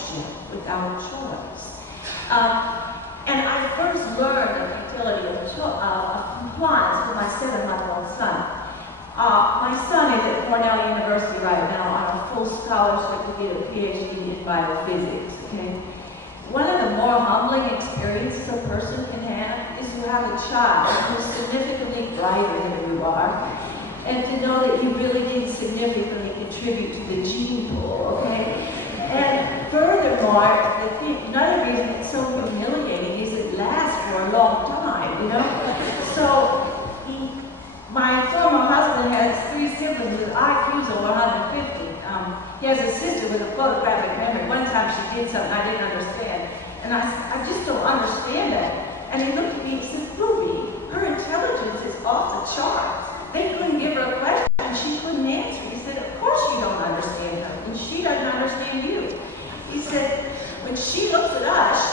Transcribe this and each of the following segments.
relationship without choice. And I first learned the utility of compliance with my 7-month-old son. My son is at Cornell University right now on a full scholarship to get a PhD in biophysics. Okay? One of the more humbling experiences a person can have is to have a child who's significantly brighter than you are, and to know that you really did significantly contribute to the gene pool, okay? And furthermore, another reason it's so humiliating is it lasts for a long time, you know? So, my former husband has 3 siblings with IQs over 150. He has a sister with a photographic memory. One time she did something I didn't understand, and I just don't understand that. And he looked at me and said, Ruby, her intelligence is off the charts. They couldn't give her a question, and she couldn't answer. He said, of course you don't understand her, and she doesn't understand you. He said, when she looks at us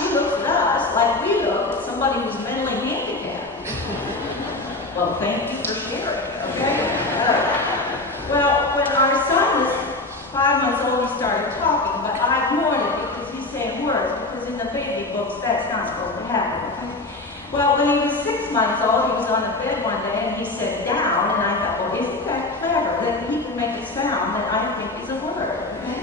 like we look at somebody who's mentally handicapped. Well, thank you for sharing, okay? Well, when our son was 5 months old, he started talking, but I ignored it because he's saying words, because in the baby books, that's not supposed to happen, okay? Well, when he was 6 months old, he was on the bed one day, and he said, down, and I thought, well, isn't that clever that he can make a sound that I think is a word, okay?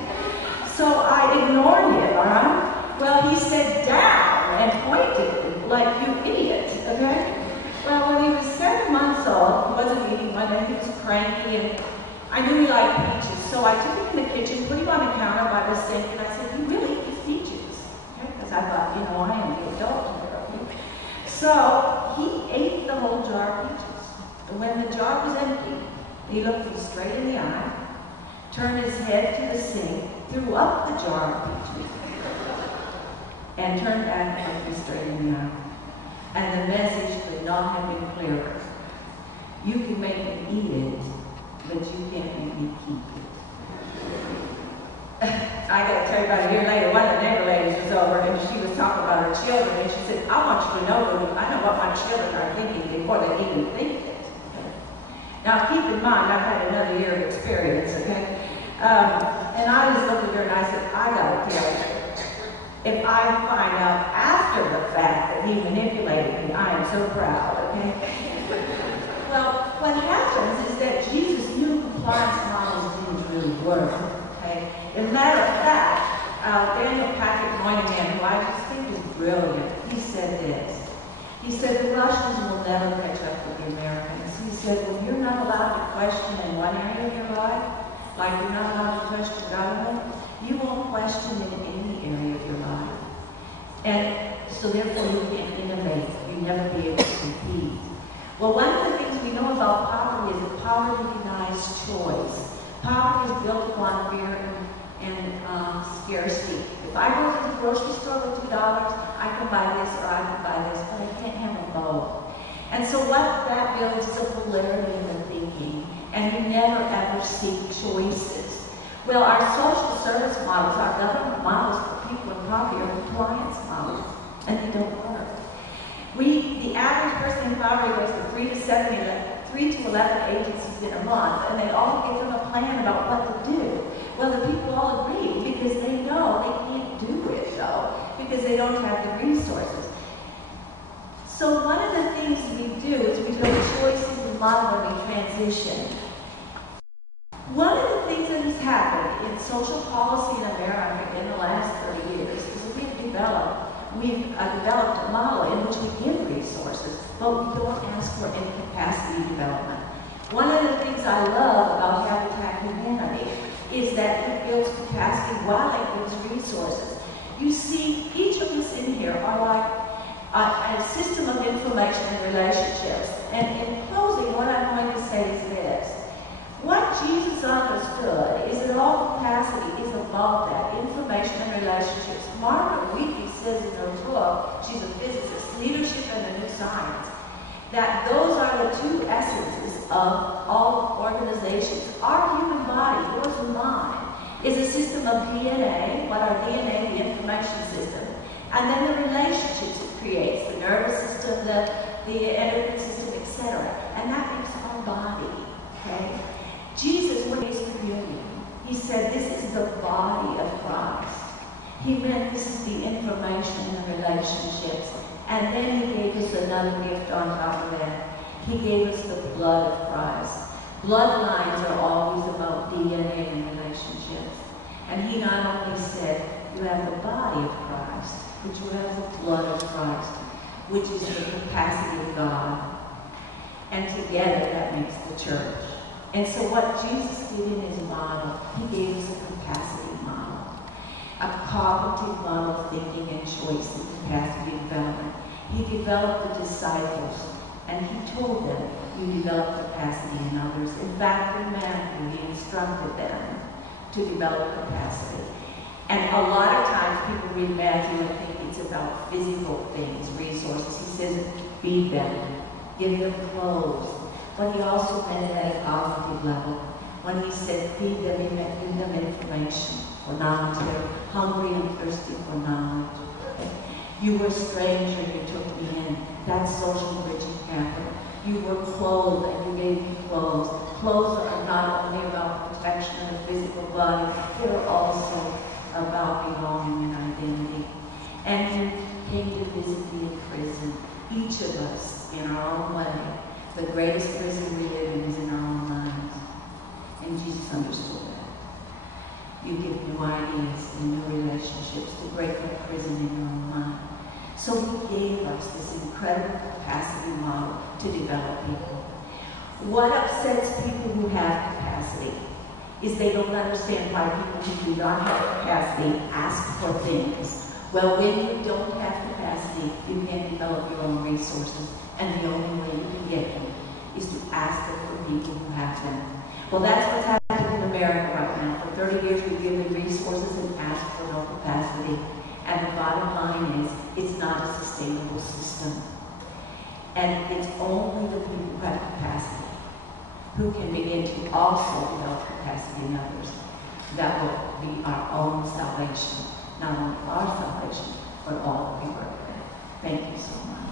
So I ignored him, all right? Well, he said, down, and pointed like, you idiot, okay? Well, when he was 7 months old, he wasn't eating one day, he was cranky, and I knew he liked peaches, so I took him in the kitchen, put him on the counter by the sink, and I said, you really eat peaches, okay? Because I thought, you know, I am the adult here, okay? So he ate the whole jar of peaches. And when the jar was empty, he looked me straight in the eye, turned his head to the sink, threw up the jar of peaches, and turned back and looked me straight in the eye. And the message could not have been clearer. You can make me eat it, but you can't make me keep it. I got to tell you about a year later, one of the neighbor ladies was over, and she was talking about her children, and she said, I want you to know, I know what my children are thinking before they even think it. Okay? Now, keep in mind, I've had another year of experience, okay? And I just looked at her and I said, I got to tell you, if I find out after the fact that he manipulated me, I am so proud, okay? Well, what happens is that Jesus knew compliance models didn't really work, okay? As a matter of fact, Daniel Patrick Moynihan, who I just think is brilliant, he said this. He said, the Russians will never catch up with the Americans. He said, when you're not allowed to question in one area of your life, like you're not allowed to question government, you won't question in any area of your life. And so therefore you can't innovate. You'll never be able to compete. Well, one of the things we know about poverty is that poverty denies choice. Poverty is built upon fear and scarcity. If I go to the grocery store with $2, I can buy this or I can buy this, but I can't have them both. And so what that builds is a polarity in the thinking, and we never ever seek choices. Well, our social service models, our government models for people in poverty are compliance models, and they don't work. The average person in poverty goes to 3 to 11 agencies in a month, and they all give them a plan about what to do. Well, the people all agree because they know they can't do it, though, because they don't have the resources. So one of the things we do is we build choices and model and we transition. One of the things that has happened in social policy in America in the last 30 years is we've developed a model in which we give resources, but we don't ask for any capacity development. One of the things I love about Habitat Humanity is that it builds capacity while it builds resources. You see, each of us in here are like a system of information and relationships. And in closing, what I'm going to say is this. What Jesus understood is that all capacity is above that, information and relationships. Margaret Weeke says in her book, she's a physicist, Leadership and the New Science, that those are the two essences of all organizations. Our human body, yours and mine, is a system of DNA, what our DNA, the information system, and then the relationships it creates, the nervous system, the endocrine system, etc. And that makes our body, okay? Jesus, when he's communion, he said, this is the body of Christ. He meant this is the information and the relationships. And then he gave us another gift on top of that. He gave us the blood of Christ. Bloodlines are always about DNA and relationships. And he not only said, you have the body of Christ, but you have the blood of Christ, which is the capacity of God. And together that makes the church. And so what Jesus did in his model, he gave us a capacity model, a cognitive model of thinking and choice and capacity development. He developed the disciples, and he told them, you develop capacity in others. In fact, in Matthew, he instructed them to develop capacity. And a lot of times people read Matthew and think it's about physical things, resources. He says, feed them, give them clothes. But he also meant it at a cognitive level. When he said, feed them, he meant give them information or knowledge. They're hungry and thirsty for knowledge. You were a stranger, you took me in. That's social bridging happened. You were clothed and you gave me clothes. Clothes are not only about protection of the physical body, they're also about belonging and identity. And you came to visit me in prison. Each of us, in our own way, the greatest prison we live in is in our own minds. And Jesus understood that. You give new ideas and new relationships to break that prison in your own mind. So he gave us this incredible capacity model to develop people. What upsets people who have capacity is they don't understand why people who do not have capacity ask for things. Well, when you don't have capacity, you can't develop your own resources. And the only way you can get them is to ask them for people who have them. Well, that's what's happening in America right now. For 30 years, we've given resources and asked for no capacity. And the bottom line is, it's not a sustainable system. And it's only the people who have capacity who can begin to also develop capacity in others. That will be our own salvation. Not only our salvation, but all that we work with. Thank you so much.